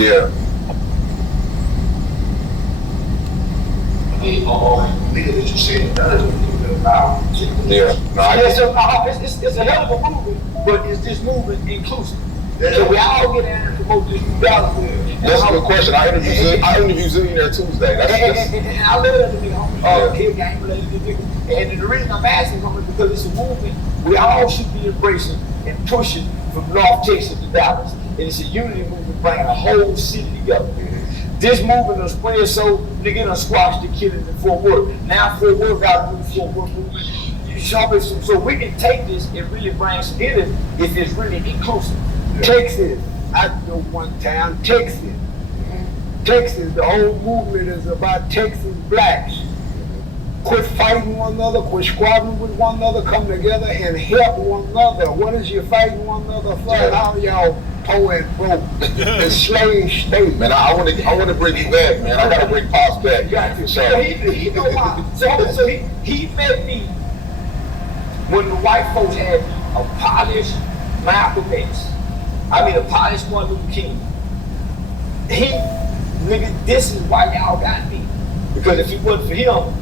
Yeah. Nigga that you said none of it about. Yeah. No, I guess It's a hell of a movement, but is this movement inclusive? So we all get in and promote this new balance. That's a good question. I interviewed Zillionaire Tuesday. And I love that nigga, Kill Gang related nigga. And the reason I'm asking him is because it's a movement we all should be embracing and pushing from North Texas to Dallas. And it's a unity movement bringing a whole city together. This movement is spread so nigga done squashed the killing in Fort Worth. Now Fort Worth got a new Fort Worth movement. So we can take this and really bring some unity if it's really inclusive. Texas, I know one town, Texas. Texas, the whole movement is about Texas blacks. Quit fighting one another, quit squabbling with one another, come together and help one another. What is you fighting one another for? How y'all poor and broke? The slave state. Man, I want to bring you back, man. I gotta bring Pops back. You got to. So he know why. So he met me when the white folks had a polished Malcolm X. I mean, a polished Martin Luther King. Nigga, this is why y'all got me. Because if it wasn't for him,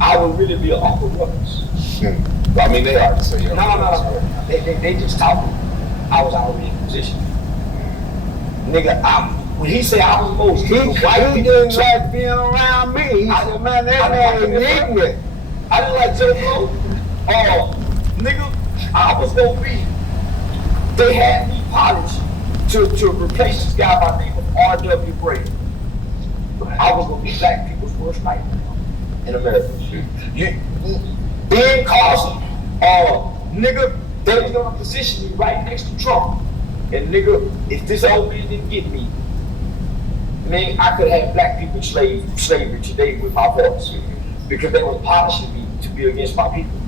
I would really be an Uncle Ruckus. I mean, they are. So, yeah. No. They just talking. I was already in position. Nigga, when he said I was the most He didn't like being around me. He said, man, that man is ignorant. I didn't like Joe Blow. Nigga, I was gonna be. They had me polished to replace this guy by the name of R.W. Brady. I was gonna be black people's worst nightmare in America. Ben Carson, nigga, they was gonna position me right next to Trump. And nigga, if this old man didn't get me, man, I could have black people in slavery today with my voice. Because they were polishing me to be against my people.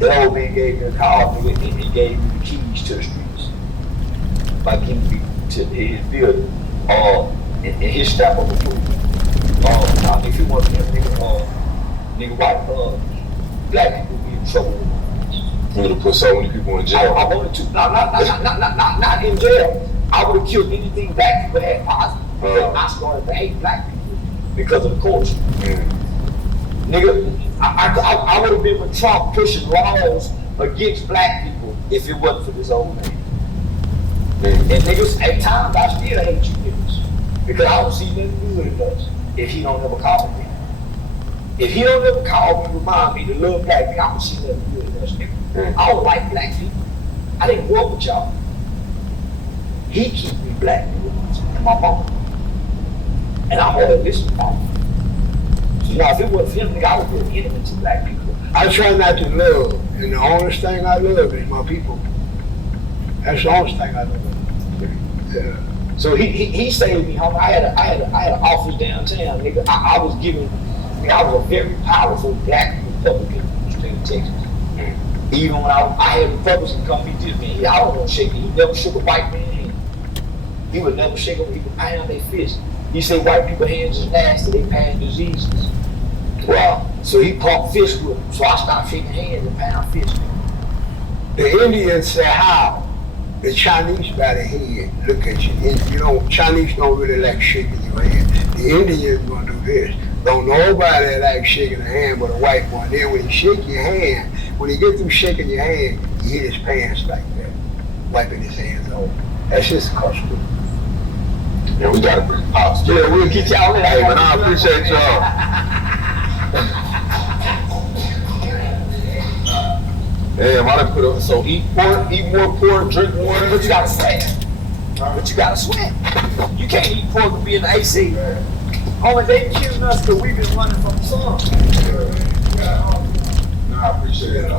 The old man gave me a car, nigga, and he gave me the keys to the streets. Like he to his building, and his strap on the food. If you want to nigga white, black people be in trouble. You would have put so many people in jail. I wanted to. Not in jail. I would have killed anything black people had positive. I started to hate black people because of the culture. Nigga, I would have been with Trump pushing laws against black people if it wasn't for this old man. And niggas, at times I still hate you niggas because I don't see nothing good in us if he don't ever call me. If he don't ever call me, remind me to love black people, I don't see nothing good in us, nigga. I don't like black people. I didn't grow up with y'all. He keep me black, nigga, and my mama. And I'm gonna listen to him. So now, if it wasn't for him, nigga, I would be an enemy to black people. I try not to love, and the only thing I love is my people. That's the only thing I love. Yeah. So he saved me, homie. I had an office downtown, nigga. I was giving, I was a very powerful black Republican in the state of Texas. Even when I had Republicans come meet this man, I don't want to shake it. He never shook a white man's hand. He would never shake them. He would pound their fist. He said white people's hands is nasty. They pass diseases. Well, so he pumped fists with them. So I stopped shaking hands and pound fists. The Indians say how? The Chinese by the head look at you. You know, Chinese don't really like shaking your hand. The Indians gonna do this. Don't nobody like shaking a hand but a white one. Then when he shake your hand, when he get through shaking your hand, he hit his pants like that, wiping his hands off. That's just a custom. Yeah, we gotta bring Pops. Yeah, we'll get y'all in. Hey, man, I appreciate y'all. Damn, I done put up, so eat more pork, drink more. But you gotta sweat. But you gotta sweat. You can't eat pork and be in the AC. Only they killing us because we've been running from the sun. No, I appreciate it. I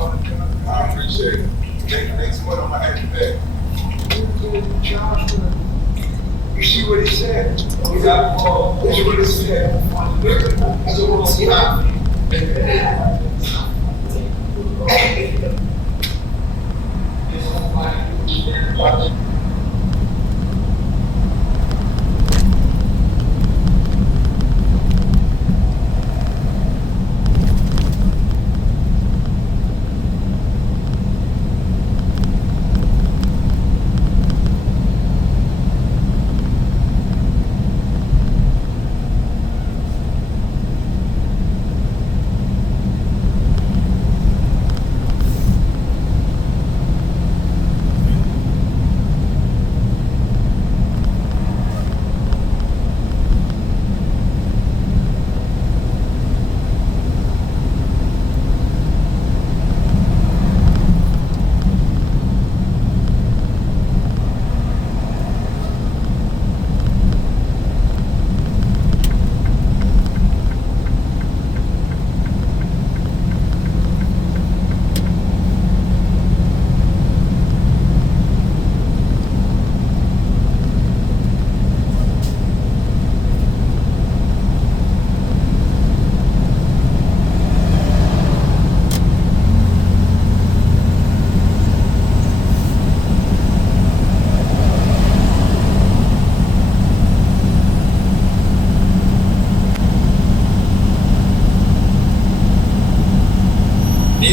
appreciate it. Next month, I'm gonna have you back. Charleston. You see what he said? That's what he said. So we'll see how.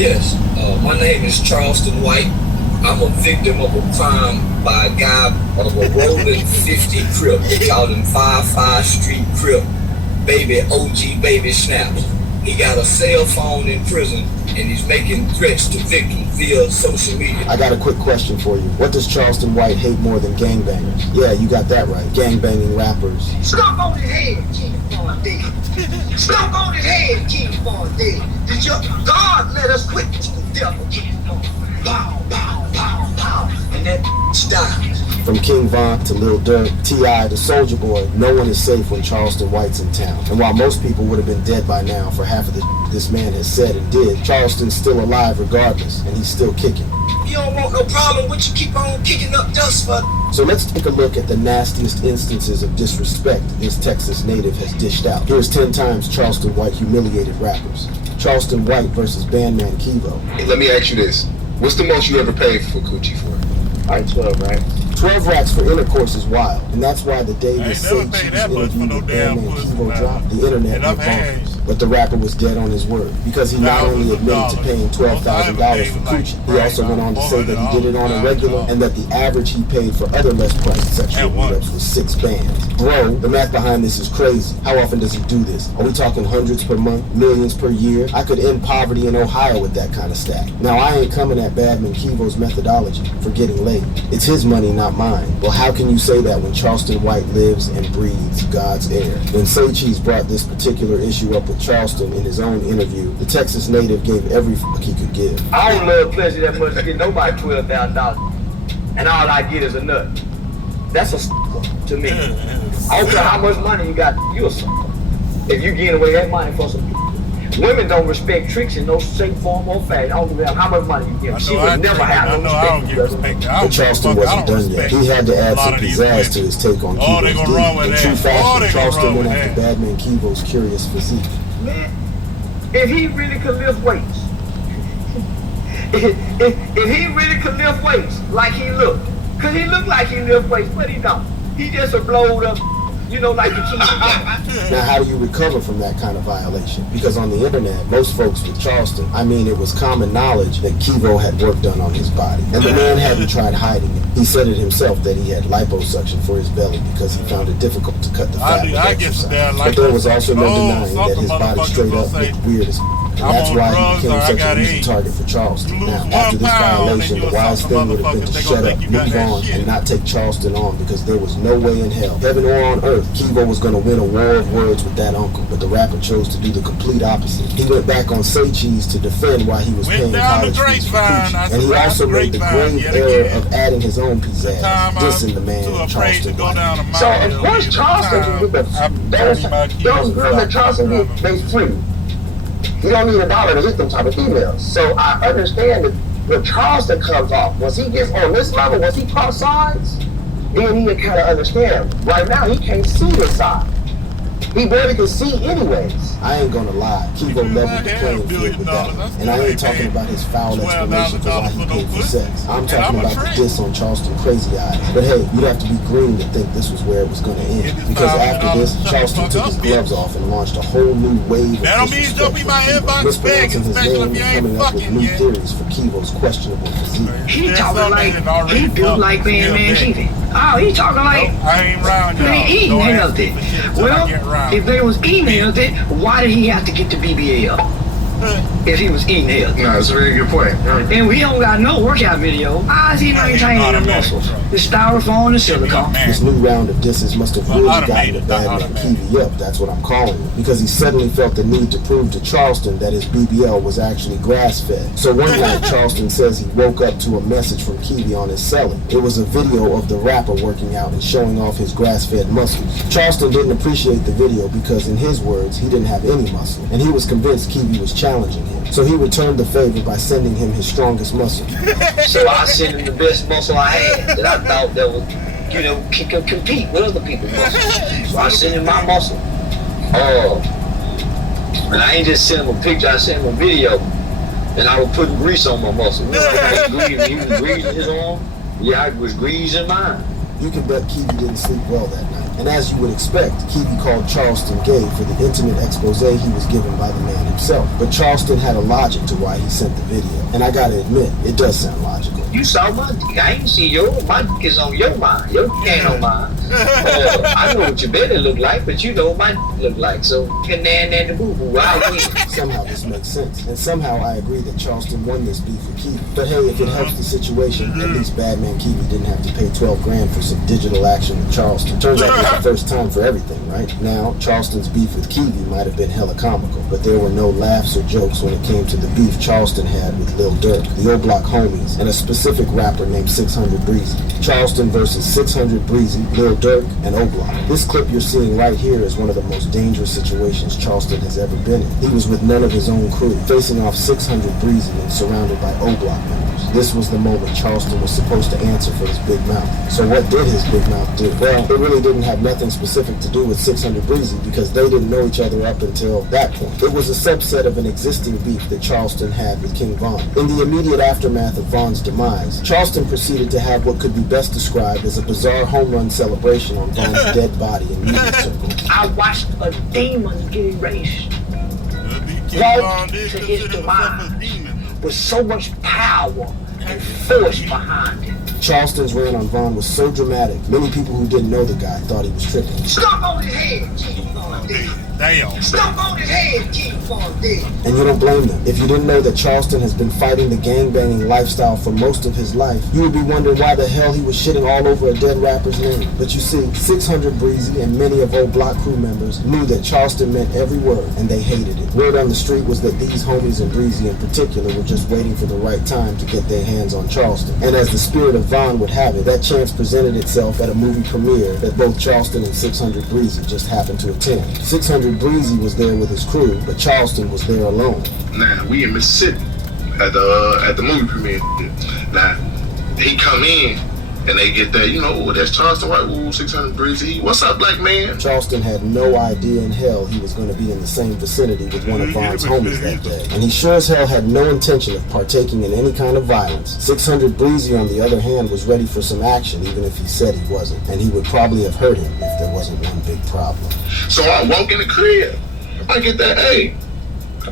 Yes, my name is Charleston White. I'm a victim of a crime by a guy of a rolling 50 Crip. They call him 55 Street Crip. Baby OG Baby Snaps. He got a cell phone in prison and he's making threats to victims via social media. I got a quick question for you. What does Charleston White hate more than gangbangers? Yeah, you got that right. Gangbanging rappers. Stomp on his head, King Von D. Stomp on his head, King Von D. Did your God let us quit to the devil, King Von? Bow, bow, bow, bow. And that died. From King Von to Lil Durk, T.I. to Soulja Boy, no one is safe when Charleston White's in town. And while most people would have been dead by now for half of the this man has said and did, Charleston's still alive regardless, and he's still kicking. You don't want no problem with you keep on kicking up dust for. So let's take a look at the nastiest instances of disrespect this Texas native has dished out. Here's 10 times Charleston White humiliated rappers. Charleston White versus Bandman Kevo. Hey, let me ask you this. What's the most you ever paid for coochie for? Alright, 12, right? 12 racks for intercourse is wild, and that's why the day this never Sage paid Cheese that much for interview no with damn Bandman pussy, Kevo man. dropped, the internet And went I've had bonkers. But the rapper was dead on his word, because he not only admitted to paying $12,000 for coochie, he also went on to say that he did it on a regular, and that the average he paid for other less priced sexual meetups was 6 bands. Bro, the math behind this is crazy. How often does he do this? Are we talking hundreds per month, millions per year? I could end poverty in Ohio with that kind of stack. Now, I ain't coming at Bandman Kevo's methodology for getting laid. It's his money, not mine. Well, how can you say that when Charleston White lives and breathes God's air? When Sage Cheese brought this particular issue up with Charleston in his own interview, the Texas native gave every fuck he could give. I don't love pleasure that much to get nobody $12,000, and all I get is a nut. That's a to me. I don't care how much money you got, you a sucker. If you get away that money for some women don't respect tricks in no shape, form, or fashion. I don't care how much money you give. She would never have no respect. But Charleston wasn't done yet. He had to add some pizzazz to his take on Kevo's deal. In true fashion, Charleston went after Bandman Kevo's curious physique. Man, if he really could lift weights, if he really could lift weights like he looked, cause he look like he lift weights, but he don't. He just a blowed up, you know, like the king. Now, how do you recover from that kind of violation? Because on the internet, most folks with Charleston, I mean, it was common knowledge that Kevo had work done on his body. And the man hadn't tried hiding it. He said it himself that he had liposuction for his belly because he found it difficult to cut the fat with exercise. But there was also no denying that his body straight up looked weird as and that's why he became such an easy target for Charleston. Now, after this violation, the wise thing would have been to shut up, move on, and not take Charleston on because there was no way in hell, heaven or on earth, Kevo was going to win a war of words with that uncle. But the rapper chose to do the complete opposite. He went back on Sage Cheese to defend why he was paying college fees for coochie. And he also made the grave error of adding his own pizzazz, dissing the man Charleston White. So, of course, Charleston can do those girls that Charleston did, they free. You don't need $1 to hit them type of females. So I understand that when Charleston comes off, once he gets on this level, once he cross sides, then he can kind of understand. Right now, he can't see the side. He barely can see anyways. I ain't gonna lie, Kevo leveled the playing field with that one. And I ain't talking about his foul explanation for why he paid for sex. I'm talking about the diss on Charleston Crazy Eyes. But hey, you'd have to be green to think this was where it was gonna end. Because after this, Charleston took his gloves off and launched a whole new wave of disrespect for Kevo, mispronouncing his name and coming up with new theories for Kevo's questionable physique. He talking like he built like Bandman Kevo. Oh, he talking like they eating healthy. Well, if they was eating healthy, why did he have to get the BBL? If he was eating healthy. No, that's a very good point. And we don't got no workout video. How is he maintaining the muscles? The styrofoam and silicone. This new round of disses must have really gotten the Bandman Kevo up, that's what I'm calling it. Because he suddenly felt the need to prove to Charleston that his BBL was actually grass-fed. So one night, Charleston says he woke up to a message from Kevo on his celly. It was a video of the rapper working out and showing off his grass-fed muscles. Charleston didn't appreciate the video because, in his words, he didn't have any muscle. And he was convinced Kevo was challenging him. So he returned the favor by sending him his strongest muscle. So I sent him the best muscle I had that I thought that would, you know, compete with other people's muscles. So I sent him my muscle. And I ain't just sent him a picture, I sent him a video. And I was putting grease on my muscle. You know, he was greasing his arm. Yeah, I was greasing mine. You can bet Kevo didn't sleep well that night. And as you would expect, Keevy called Charleston gay for the intimate expose he was given by the man himself. But Charleston had a logic to why he sent the video. And I gotta admit, it does sound logical. You saw my dick. I ain't see yours. My dick is on your mind. Your dick ain't on mine. I know what your belly look like, but you know what my dick look like. So, and the boo-boo, I win. Somehow this makes sense. And somehow I agree that Charleston won this beef with Keevy. But hey, if it helps the situation, at least Badman Keevy didn't have to pay 12 grand for some digital action with Charleston. Turns out it's the first time for everything, right? Now, Charleston's beef with Keevy might have been hella comical, but there were no laughs or jokes when it came to the beef Charleston had with Lil Durk, the O Block homies, and a specific rapper named 600 Breezy. Charleston versus 600 Breezy, Lil Durk, and O Block. This clip you're seeing right here is one of the most dangerous situations Charleston has ever been in. He was with none of his own crew, facing off 600 Breezy and surrounded by O Block members. This was the moment Charleston was supposed to answer for his big mouth. So what did his big mouth do? Well, it really didn't have nothing specific to do with 600 Breezy because they didn't know each other up until that point. It was a subset of an existing beef that Charleston had with King Von. In the immediate aftermath of Von's demise, Charleston proceeded to have what could be best described as a bizarre home run celebration on Von's dead body in media circles. I watched a demon get erased. Right to his demise with so much power and force behind it. Charleston's reign on Von was so dramatic, many people who didn't know the guy thought he was tripping. Stomp on his head, King Von did. Damn. Stomp on his head, King Von did. And you don't blame them. If you didn't know that Charleston has been fighting the gangbanging lifestyle for most of his life, you would be wondering why the hell he was shitting all over a dead rapper's name. But you see, 600 Breezy and many of O Block crew members knew that Charleston meant every word, and they hated it. Word on the street was that these homies and Breezy in particular were just waiting for the right time to get their hands on Charleston. And as the spirit of Von would have it, that chance presented itself at a movie premiere that both Charleston and 600 Breezy just happened to attend. 600 Breezy was there with his crew, but Charleston was there alone. Now, we in Mississippi at the movie premiere. Now, he come in and they get that, you know, that's Charleston White, ooh, 600 Breezy. What's up, black man? Charleston had no idea in hell he was going to be in the same vicinity with one of Von's homies that day. And he sure as hell had no intention of partaking in any kind of violence. 600 Breezy, on the other hand, was ready for some action, even if he said he wasn't. And he would probably have hurt him if there wasn't one big problem. So I walk in the crib. I get that, hey,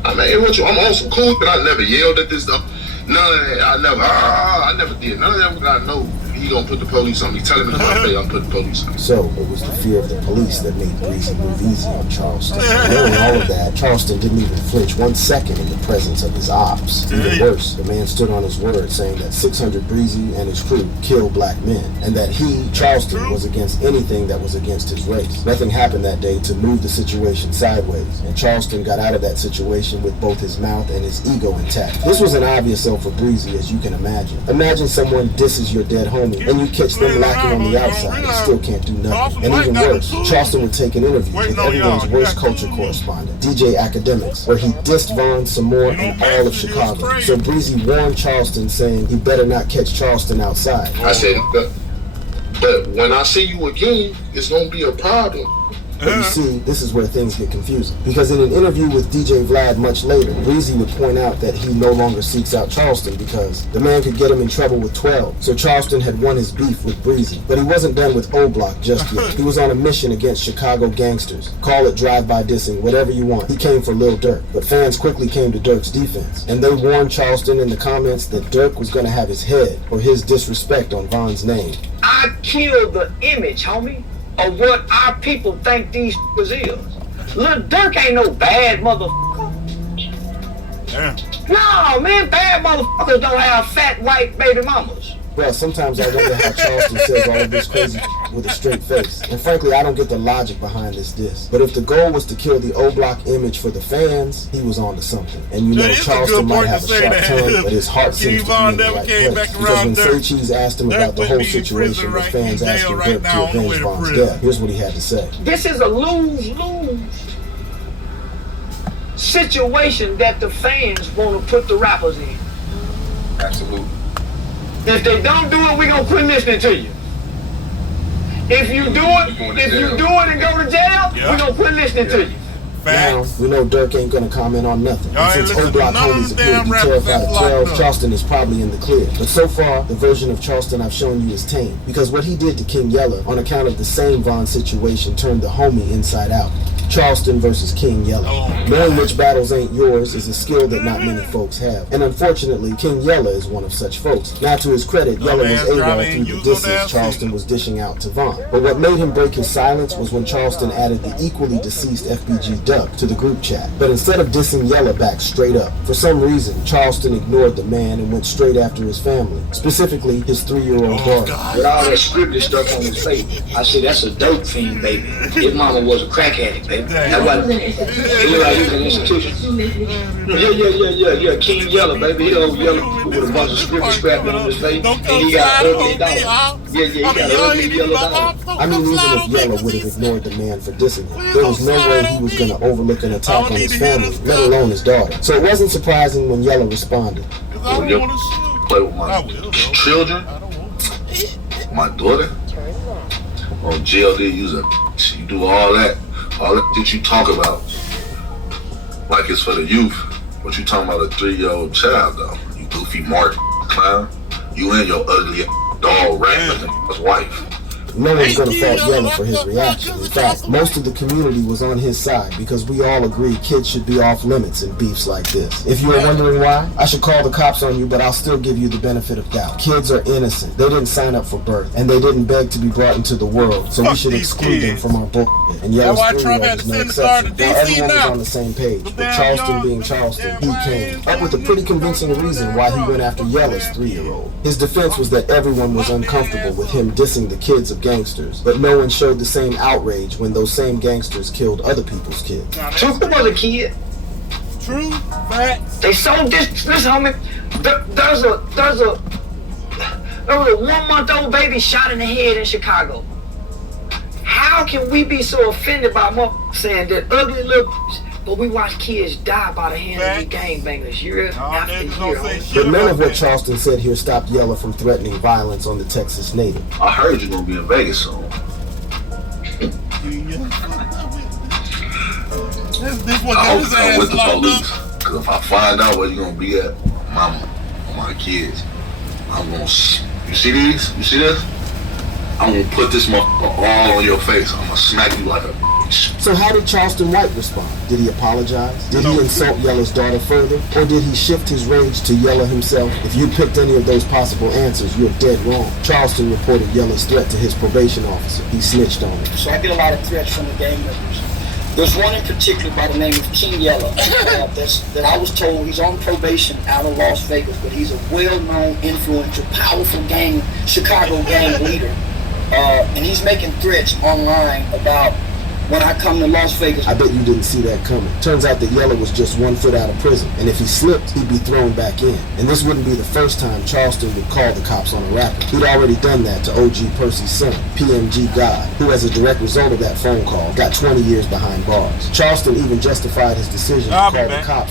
I mean, what you, I'm on some cool, but I never yelled at this stuff. None of that, I never did. None of that, but I know he gonna put the police on me. Tell him it's my day, I'm putting the police on me. So it was the fear of the police that made Breezy move easy on Charleston. Knowing all of that, Charleston didn't even flinch 1 second in the presence of his ops. Even worse, the man stood on his word, saying that 600 Breezy and his crew killed black men, and that he, Charleston, was against anything that was against his race. Nothing happened that day to move the situation sideways, and Charleston got out of that situation with both his mouth and his ego intact. This was an obvious sell for Breezy, as you can imagine. Imagine someone disses your dead homie, and you catch them lacking on the outside and still can't do nothing. And even worse, Charleston would take an interview with everyone's worst culture correspondent, DJ Academics, where he dissed Von some more and all of Chicago. So Breezy warned Charleston, saying he better not catch Charleston outside. I said, but when I see you again, it's gonna be a problem. But you see, this is where things get confusing. Because in an interview with DJ Vlad much later, Breezy would point out that he no longer seeks out Charleston because the man could get him in trouble with 12. So Charleston had won his beef with Breezy. But he wasn't done with O Block just yet. He was on a mission against Chicago gangsters. Call it drive-by dissing, whatever you want. He came for Lil Durk. But fans quickly came to Durk's defense. And they warned Charleston in the comments that Durk was going to have his head for his disrespect on Von's name. I killed the image, homie, of what our people think these is. Lil Durk ain't no bad motherfucker. Yeah. No, man, bad motherfuckers don't have fat white baby mamas. Well, sometimes I wonder how Charleston says all of this crazy with a straight face. And frankly, I don't get the logic behind this diss. But if the goal was to kill the O Block image for the fans, he was on to something. And you know, Charleston might have a sharp tongue, but his heart seems to be in the right place. Because when Say Cheese asked him about the whole situation with fans asking Durk to avenge Von's death, here's what he had to say. This is a lose-lose situation that the fans want to put the rappers in. Absolutely. If they don't do it, we gonna quit listening to you. If you do it and go to jail, we gonna quit listening to you. Now, we know Dirk ain't gonna comment on nothing. And since O-Block homies appear to be terrified of 12, Charleston is probably in the clear. But so far, the version of Charleston I've shown you is tame. Because what he did to King Yella on account of the same Von situation turned the homie inside out. Charleston versus King Yella. Knowing which battles ain't yours is a skill that not many folks have. And unfortunately, King Yella is one of such folks. Now to his credit, Yella was AWOL through the disses Charleston was dishing out to Von. But what made him break his silence was when Charleston added the equally deceased FBG Duck to the group chat. But instead of dissing Yella back straight up, for some reason, Charleston ignored the man and went straight after his family, specifically his 3-year-old daughter. With all that scripted stuff on his face, I said, that's a dope fiend, baby. His mama was a crack addict, baby. That wasn't he looked like he was an institution. Yeah. King Yella, baby. He old Yella with a bunch of scripted scrapping on his face. And he got an ugly dog. Yeah, he got an ugly yellow dog. I mean, even if Yella would have ignored the man for dissing him, there was no way he was going to overlook an attack on his family, let alone his daughter. So it wasn't surprising when Yella responded. When you play with my children, my daughter, on GLD, you do all that you talk about, like it's for the youth. What you talking about a 3-year-old child, though? You goofy Mark clown. You and your ugly dog rat wife. No one's going to fault Yella for his reaction. In fact, most of the community was on his side because we all agree kids should be off limits in beefs like this. If you are wondering why, I should call the cops on you, but I'll still give you the benefit of doubt. Kids are innocent. They didn't sign up for birth, and they didn't beg to be brought into the world, so we should exclude them from our book. And Yella's 3-year-old is no exception. Now everyone was on the same page, but Charleston being Charleston, he came up with a pretty convincing reason why he went after Yella's 3-year-old. His defense was that everyone was uncomfortable with him dissing the kids of gangsters, but no one showed the same outrage when those same gangsters killed other people's kids. Truth was a kid. True facts. They sold this homie. There's a 1-month-old baby shot in the head in Chicago. How can we be so offended by saying that ugly little, but we watch kids die by the hands of these gangbangers year after year? But none of what Charleston said here stopped Yella from threatening violence on the Texas native. I heard you're gonna be in Vegas soon. I hope you come with the police, because if I find out where you're gonna be at, mama, my kids, I'm gonna. You see these? You see this? I'm gonna put this motherfucker all on your face. I'm gonna smack you like a bitch. So how did Charleston White respond? Did he apologize? Did he insult Yella's daughter further? Or did he shift his rage to Yella himself? If you picked any of those possible answers, you're dead wrong. Charleston reported Yella's threat to his probation officer. He snitched on him. So I get a lot of threats from the gang members. There's one in particular by the name of King Yella that I was told he's on probation out of Las Vegas, but he's a well-known, influential, powerful Chicago gang leader. And he's making threats online about when I come to Las Vegas. I bet you didn't see that coming. Turns out that Yella was just 1 foot out of prison, and if he slipped, he'd be thrown back in. And this wouldn't be the first time Charleston would call the cops on a rapper. He'd already done that to OG Percy's son, PMG God, who as a direct result of that phone call, got 20 years behind bars. Charleston even justified his decision to call the cops